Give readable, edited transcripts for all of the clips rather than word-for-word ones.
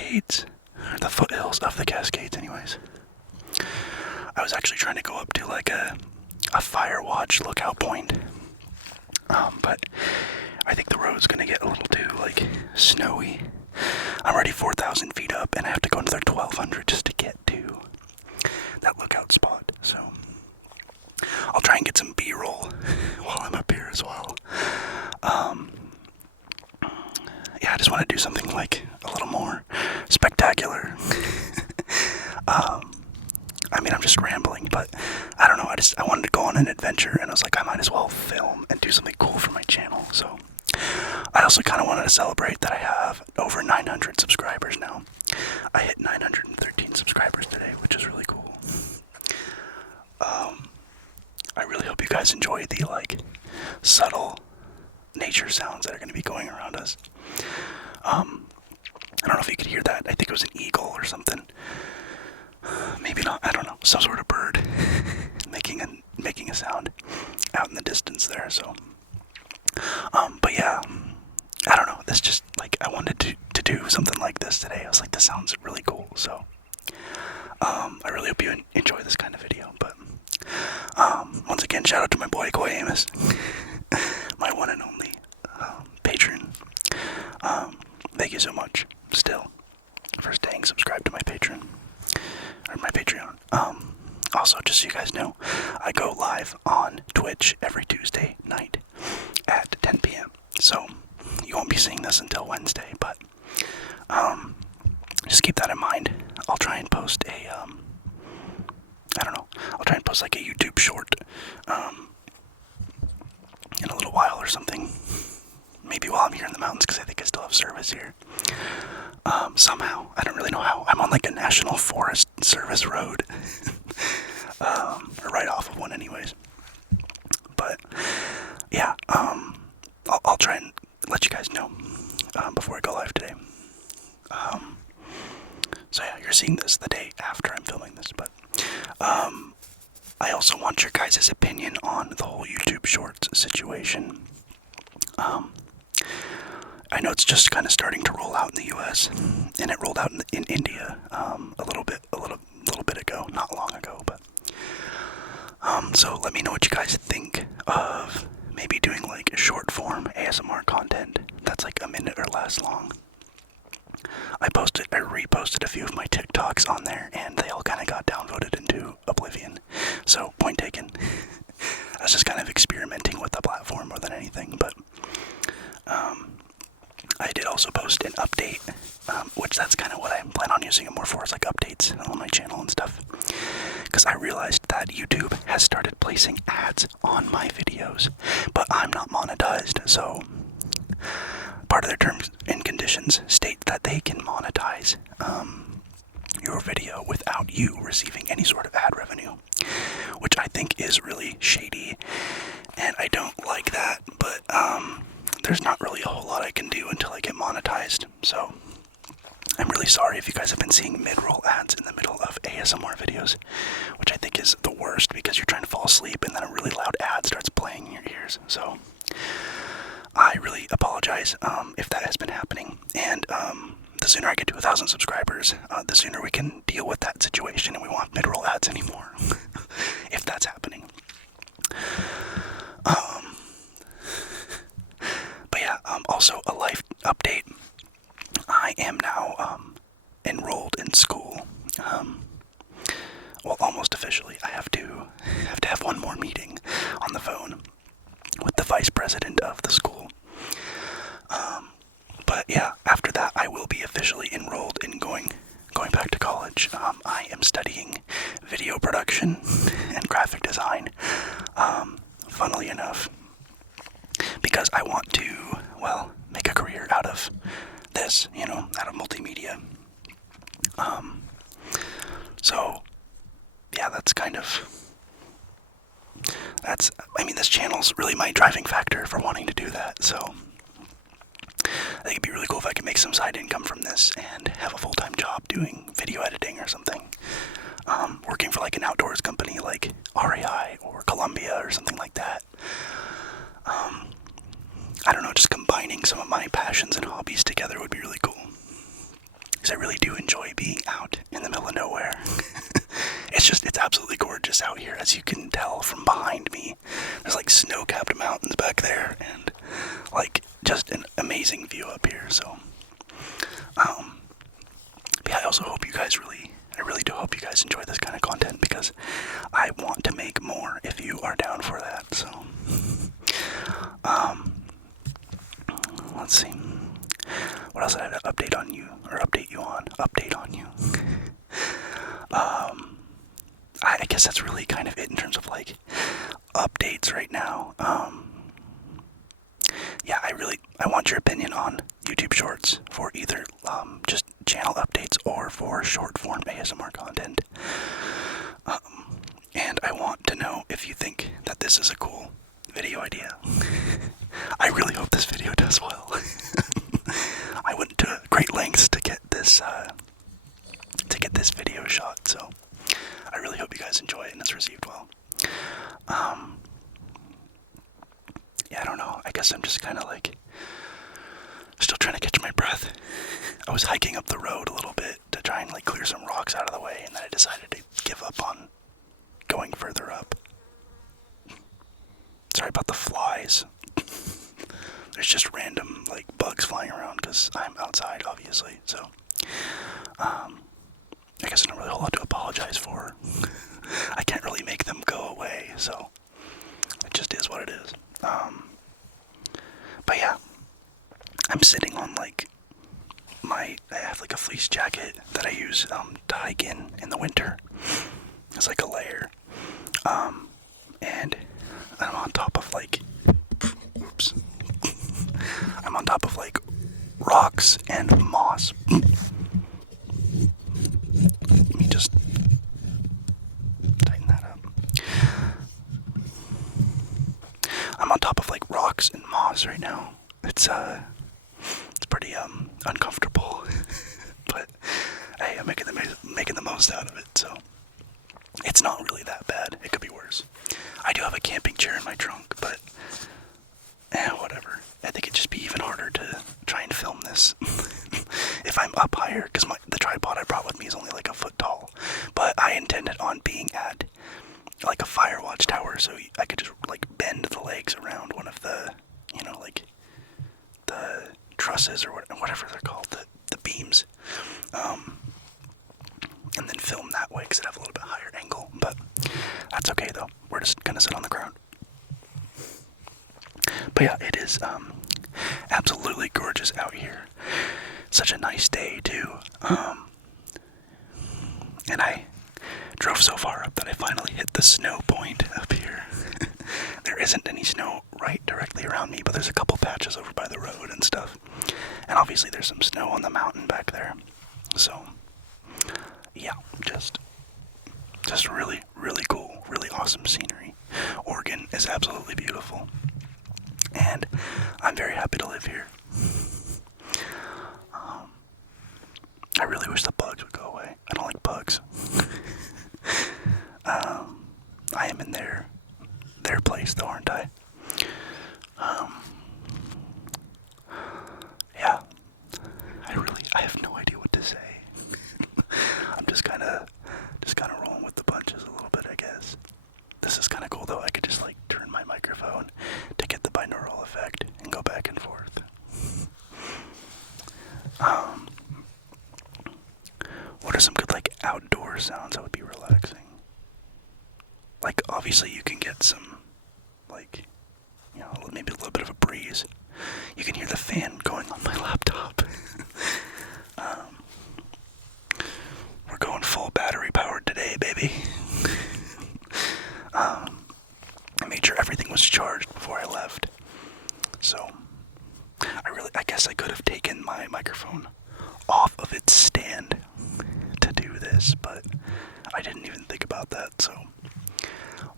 Cascades, the foothills of the Cascades anyways. I was actually trying to go up to like a fire watch lookout point, but I think the road's gonna get a little too like snowy. I'm already 4,000 feet up and I have to go another 1,200 just to get to that lookout spot, so I'll try and get some B-roll while I'm up here as well. Yeah, I just want to do something like a little more spectacular. I mean, I'm just rambling, but I don't know, I wanted to go on an adventure, and I was like, I might as well film and do something cool for my channel, so I also kind of wanted to celebrate that I have over 900 subscribers now. I hit 913 subscribers today, which is really cool. I really hope you guys enjoy the, like, subtle nature sounds that are going to be going around us. I don't know if you could hear that. I think it was an eagle or something. Maybe not. I don't know. Some sort of bird making a sound out in the distance there. So, but yeah, I don't know. This just like I wanted to do something like this today. I was like, this sounds really cool. So, I really hope you enjoy this kind of video. But once again, shout out to my boy Koi Amos, my one and only patron. Thank you so much, still, for staying subscribed to my Patreon. Also, just so you guys know, I go live on Twitch every Tuesday night at 10 p.m. So, you won't be seeing this until Wednesday, but just keep that in mind. I'll try and post I'll try and post like a YouTube short in a little while or something. Maybe while I'm here in the mountains, because I think I still have service here. Somehow, I don't really know how. I'm on like a National Forest Service road, or right off of one anyways. But, yeah, I'll try and let you guys know, before I go live today. So yeah, you're seeing this the day after I'm filming this, but, I also want your guys' opinion on the whole YouTube Shorts situation. I know it's just kind of starting to roll out in the U.S. and it rolled out in India a little bit ago, not long ago. But so let me know what you guys think of maybe doing like short form ASMR content that's like a minute or less long. I reposted a few of my TikToks on there, and they all kind of got downvoted into oblivion. So point taken. I was just kind of experimenting with the platform more than anything, but I did also post an update, which that's kind of what I plan on using it more for, is like updates on my channel and stuff. Because I realized that YouTube has started placing ads on my videos, but I'm not monetized, so part of their terms and conditions state that they can monetize your video without you receiving any sort of ad revenue, which I think is really shady, and I don't like that, but there's not really a whole lot I can do until I get monetized. So I'm really sorry if you guys have been seeing mid-roll ads in the middle of ASMR videos, which I think is the worst because you're trying to fall asleep and then a really loud ad starts playing in your ears. So I really apologize if that has been happening, and the sooner I get to 1,000 subscribers, the sooner we can deal with that situation and we won't mid-roll ads anymore, if that's happening. But yeah, also a life update. I am now enrolled in school. Well, almost officially. I have to have one more meeting on the phone with the vice president of the school. But yeah, after that, I will be officially enrolled in going back to college. I am studying video production and graphic design. Funnily enough, because I want to, well, make a career out of this, out of multimedia. So, yeah, this channel's really my driving factor for wanting to do that, so I think it'd be really cool if I could make some side income from this and have a full-time job doing video editing or something. Working for like an outdoors company like REI or Columbia or something like that. I don't know, just combining some of my passions and hobbies together would be really cool. because I really do enjoy being out in the middle of nowhere. It's absolutely gorgeous out here, as you can tell from behind me. There's like snow-capped mountains back there, and like just an amazing view up here. So, yeah, I also hope you guys I really do hope you guys enjoy this kind of content, because I want to make more if you are down for that. So, let's see. What else did I have to update on you, or update you on? Update on you. I guess that's really kind of it in terms of like updates right now. Yeah, I want your opinion on YouTube Shorts for either just channel updates or for short form ASMR content. And I want to know if you think that this is a cool video idea. I really hope this video does well. I went to great lengths to get this video shot, so I really hope you guys enjoy it and it's received well. Yeah, I don't know. I guess I'm just kind of like still trying to catch my breath. I was hiking up the road a little bit to try and like clear some rocks out of the way, and then I decided to give up on going further up. Sorry about the flies. There's just random like bugs flying around because I'm outside, obviously. So, I guess I don't really have a lot to apologize for. I can't really make them go away, so it just is what it is. But yeah, I'm sitting on like I have like a fleece jacket that I use to hike in the winter. It's like a layer, and I'm on top of like, oops, I'm on top of like rocks and moss. Let me just tighten that up. I'm on top of like rocks and moss right now. It's pretty uncomfortable, but hey, I'm making the most out of it. So it's not really that bad. It could be worse. I do have a camping chair in my trunk, but whatever. I think it'd just be even harder to try and film this if I'm up higher, because the tripod I brought with me is only like a foot tall. But I intended on being at like a fire watch tower, so I could just like bend the legs around one of the, like the trusses or whatever they're called, the beams, and then film that way because it have a little bit higher angle. But that's okay though. We're just gonna sit on the ground. But yeah, it is absolutely gorgeous out here. Such a nice day too. And I drove so far up that I finally hit the snow point up here. There isn't any snow right directly around me, but there's a couple patches over by the road and stuff. And obviously there's some snow on the mountain back there. So yeah, just really, really cool, really awesome scenery. Oregon is absolutely beautiful, and I'm very happy to live here. I really wish the bugs would go away. I don't like bugs. I am in their place though, aren't I? Yeah. I have no idea what to say. I'm just kind of rolling with the punches a little bit, I guess. This is kind of cool though. I could just like turn my microphone to get the binaural effect and go back and forth. What are some good like outdoor sounds that would be relaxing? Like obviously you can get some like, maybe a little bit of a breeze. You can hear the fan going on my laptop. We're going full battery powered today, baby. I made sure everything was charged before I left. So, I guess I could have taken my microphone off of its stand to do this, but I didn't even think about that, so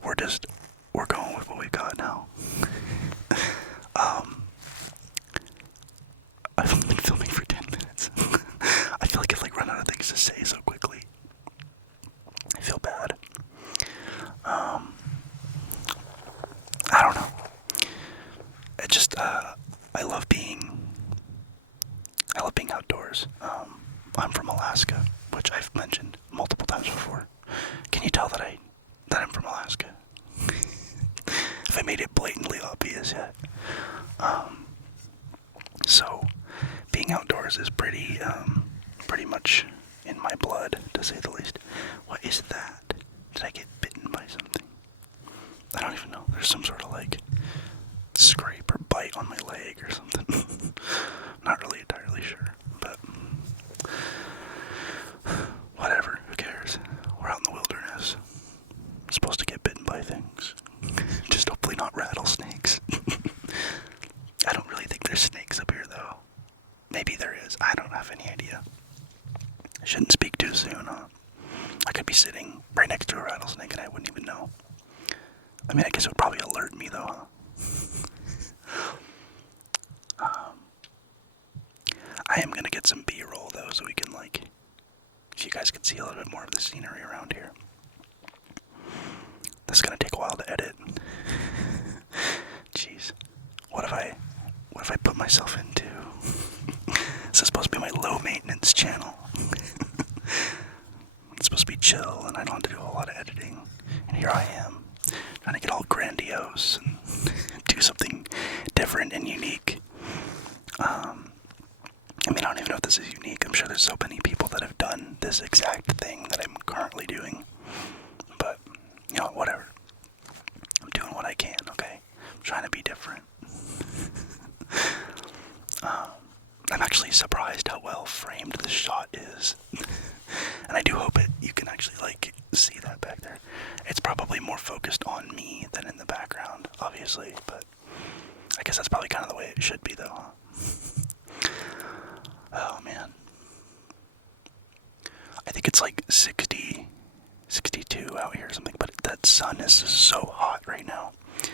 we're going with what we've got now. I've only been filming for 10 minutes. I feel like I've run out of things to say so quickly. I feel bad. I don't know. It just, I love being outdoors. I'm from Alaska, which I've mentioned multiple times before. Can you tell that I'm from Alaska? If I made it blatantly obvious yet. So being outdoors is pretty much in my blood, to say the least. What is that? Did I get bitten by something? I don't even know. There's some sort of like scrape or bite on my leg or something. Not really entirely sure, but whatever, who cares? We're out in the wilderness. I'm supposed to get bitten by things. Just hopefully not rattlesnakes. I don't really think there's snakes up here though. Maybe there is. I don't have any idea. I shouldn't speak too soon, huh? I could be sitting right next to a rattlesnake and I wouldn't even know. I mean, I guess it would probably alert me though, huh? I am gonna get some B-roll though, so we can like, so you guys can see a little bit more of the scenery around here. This is gonna take a while to edit. Jeez, what if I put myself into? This is supposed to be my low maintenance channel. It's supposed to be chill, and I don't have to do a lot of editing. And here I am, trying to get all grandiose and do something different and unique. I mean, I don't even know if this is unique. I'm sure there's so many people that have done this exact thing that I'm currently doing. But, you know, whatever. I'm doing what I can, okay? I'm trying to be different. I'm actually surprised how well framed this shot is. And I do hope you can actually, like, see that back there. It's probably more focused on me than in the background, obviously, but I guess that's probably kind of the way it should be, though, huh? Oh, man. I think it's like 60, 62 out here or something, but that sun is so hot right now.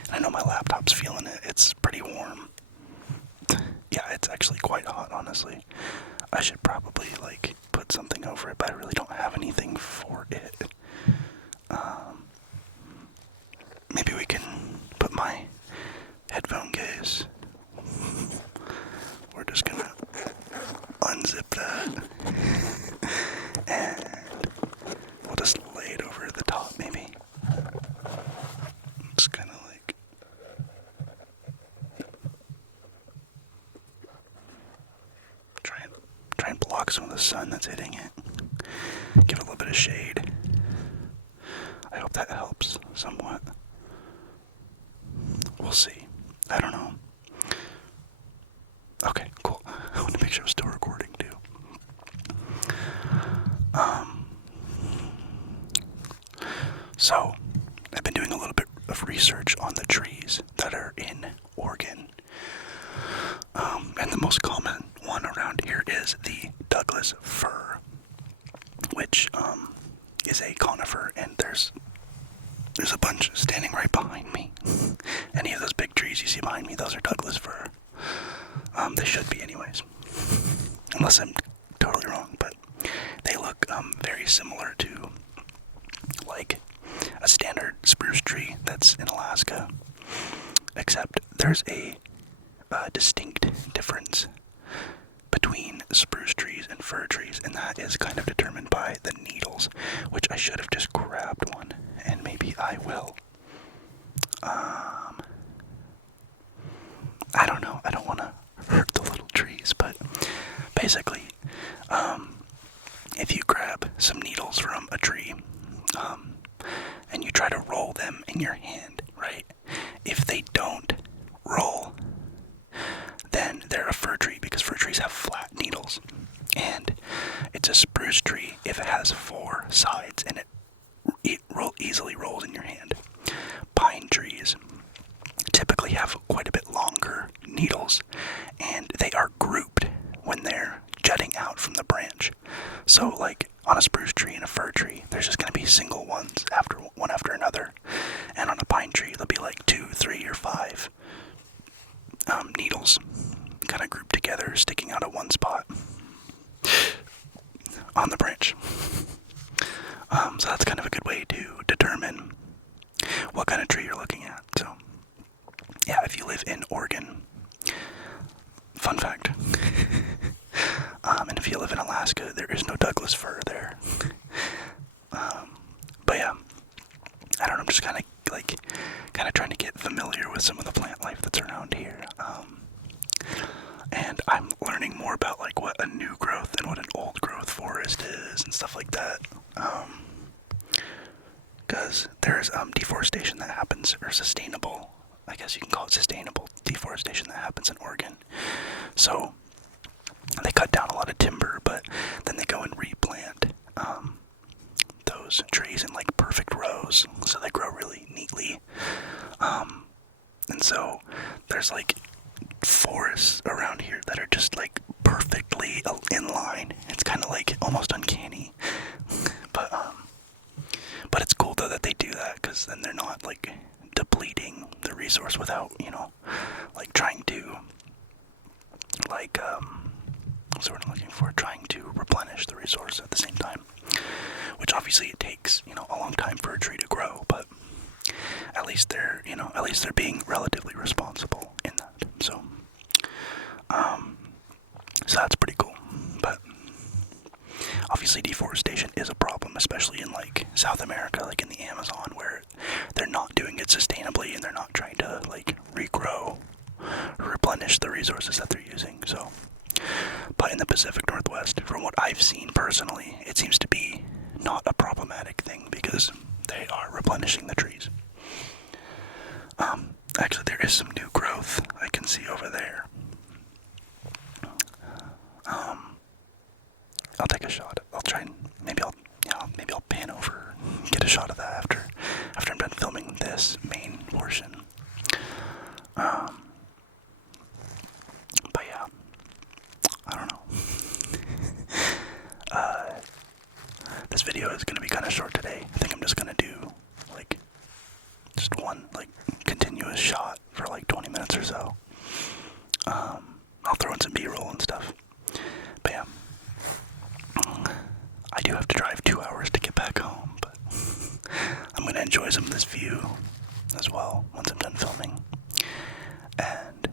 And I know my laptop's feeling it. It's pretty warm. Yeah, it's actually quite hot, honestly. I should probably, like, put something over it, but I really don't have anything for it. Maybe we can put my headphone case. We're just gonna unzip that. And we'll just lay it over the top, maybe. Just kind of like... Try and block some of the sun that's hitting it. Give it a little bit of shade. I hope that helps somewhat. We'll see. I don't know. Okay, cool. I want to make sure I'm still recording too. So, I've been doing a little bit of research on the trees that are in Oregon. And the most common one around here is the Douglas fir, which is a conifer, and there's a bunch standing right behind me. Any of those big trees you see behind me, those are Douglas fir. They should be anyways, unless I'm totally wrong, but they look very similar to like a standard spruce tree that's in Alaska, except there's a distinct difference between spruce trees and fir trees, and that is kind of determined by the needles, which I should have just grabbed one, and maybe I will. I don't know, I don't want to hurt the little trees, but basically, if you grab some needles from a tree, and you try to roll them in your hand, right? If they don't roll, then they're a fir tree, because fir trees have flat needles. And it's a spruce tree if it has 4 sides and it easily rolls in your hand. Pine trees typically have quite a bit longer needles, and they are grouped when they're jutting out from the branch. So like on a spruce tree and a fir tree, there's just going to be single ones one after another. And on a pine tree, there'll be like 2, 3, or 5 needles kind of grouped together, sticking out at one spot on the branch. So that's kind of a good way to determine what kind of tree you're looking at. So yeah, if you live in Oregon, fun fact, And if you live in Alaska, there is no Douglas fir there. But yeah, I don't know, I'm just kind of trying to get familiar with some of the plant life that's around here. And I'm learning more about like what a new growth and what an old growth forest is and stuff like that. Because there's deforestation that happens, or sustainable, I guess you can call it sustainable deforestation that happens in Oregon. So they cut down a lot of timber, but then they go and replant those trees in like perfect rows, so they grow really neatly. And so there's like forests around here that are just like perfectly in line. It's kind of like almost uncanny, but it's cool though that they do that, because then they're not like depleting the resource without, like trying to like what's the word I'm looking for? Trying to replenish the resource at the same time. Which obviously it takes, a long time for a tree to grow, but at least they're being relatively responsible in that. So that's pretty cool. But obviously deforestation is a problem, especially in like South America, like in the Amazon, where they're not doing it sustainably and they're not trying to like regrow or replenish the resources that they're using. So, but in the Pacific Northwest, from what I've seen personally, it seems to be not a problematic thing because they are replenishing the trees. Actually, there is some new growth I can see over there. I'll take a shot. I'll try and maybe I'll pan over and get a shot of that after I'm done filming this main portion. But yeah, I don't know. This video is gonna be kind of short today. I think I'm just gonna do like just one like continuous shot for like 20 minutes or so. I'll throw in some B-roll and stuff. But yeah, I do have to drive 2 hours to get back home, but I'm gonna enjoy some of this view as well once I'm done filming. And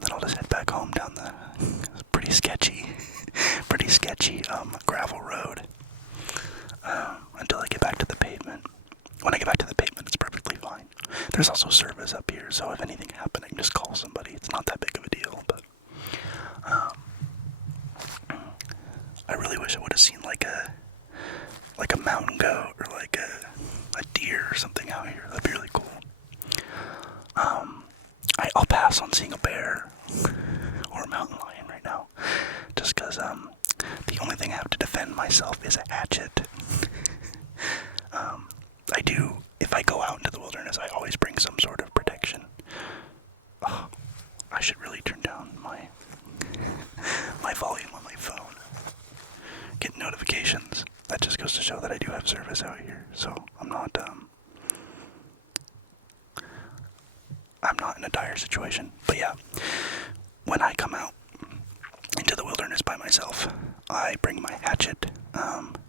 then I'll just head back home down the pretty sketchy gravel road until I get back to the pavement. When I get back to the pavement, it's perfectly fine. There's also service up here, so if anything happened, I can just call somebody. It's not that big of a deal, but I really wish I would have seen like a mountain goat or like a deer or something out here. That'd be really cool. I'll pass on seeing a bear or a mountain lion right now, just because the only thing I have to defend myself is a hatchet. I do, if I go out into the wilderness, I always bring some sort of protection. Oh, I should really turn down my volume on my phone. Get notifications. That just goes to show that I do have service out here, so I'm not in a dire situation. But yeah, when I come out into the wilderness by myself, I bring my hatchet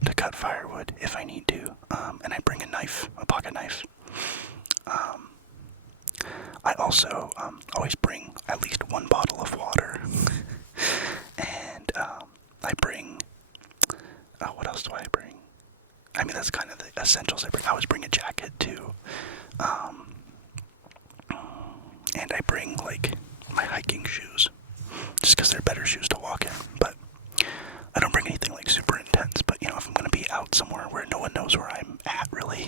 to cut firewood if I need to, and I bring a pocket knife. I also always bring at least one bottle of water, and I bring, what else do I bring? I mean, that's kind of the essentials I bring. I always bring a jacket too, and I bring like my hiking shoes, just because they're better shoes to walk in. But I don't bring anything like super intense. But if I'm gonna be out somewhere where no one knows where I'm at, really,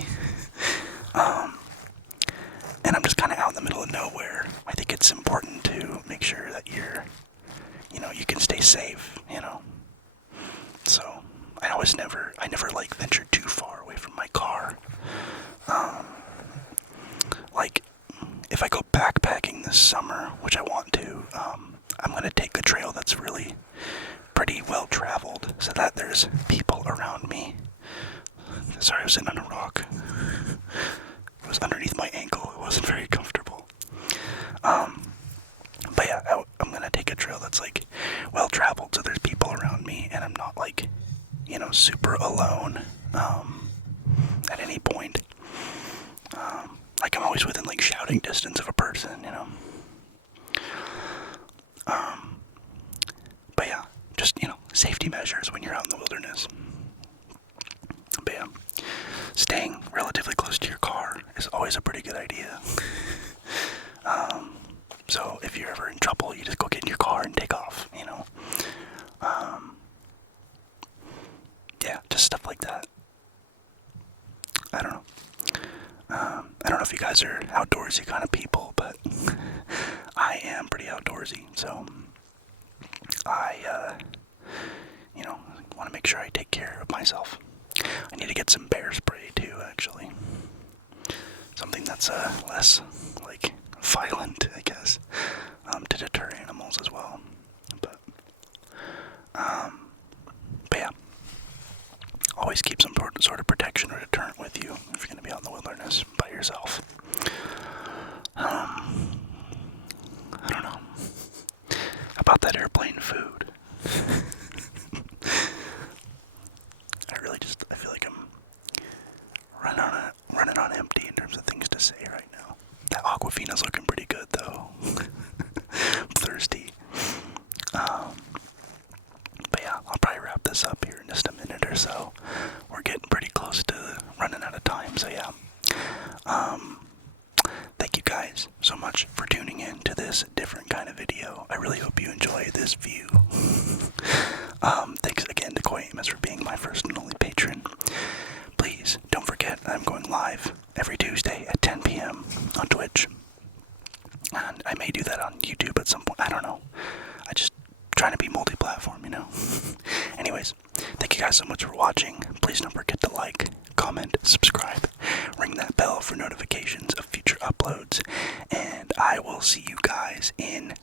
and I'm just kind of out in the middle of nowhere, I think it's important to make sure that you can stay safe. So I never like venture too far away from my car. Like if I go backpacking this summer, which I want to, I'm gonna take a trail that's really pretty well traveled, so that there's people around me. Sorry, I was sitting on a rock. It was underneath my ankle. It wasn't very comfortable. But yeah, I'm gonna take a trail that's like well traveled, so there's people around me, and I'm not like, super alone at any point. Like I'm always within like shouting distance of a person, But yeah, just safety measures when you're out in the wilderness. But yeah, staying relatively close to your car is always a pretty good idea. So if you're ever in trouble, you just go get in your car and take off, you know. Yeah, just stuff like that. I don't know. I don't know if you guys are outdoorsy kind of people, but I am pretty outdoorsy, so I, want to make sure I take care of myself. I need to get some bear spray too, actually. Something that's less, like, violent, I guess, to deter animals as well. But yeah, always keep some sort of protection or deterrent with you if you're going to be out in the wilderness by yourself. I don't know. How about that airplane food? I feel like I'm running on empty in terms of things to say right now. That Aquafina's looking pretty good though. I'm thirsty. But yeah, I'll probably wrap this up here in just a minute or so. We're getting pretty close to running out of time, so yeah. Thank you guys so much for tuning in to this different kind of video. I really hope you enjoy this view. Thanks again to ZAchSMR for being my first and only patron. Please don't forget I'm going live every Tuesday at 10 p.m. on Twitch. And I may do that on YouTube at some point. I don't know. I just trying to be multi-platform, you know. Anyways, thank you guys so much for watching. Please don't forget to like, comment, subscribe, ring that bell for notifications of future uploads, and I will see you guys in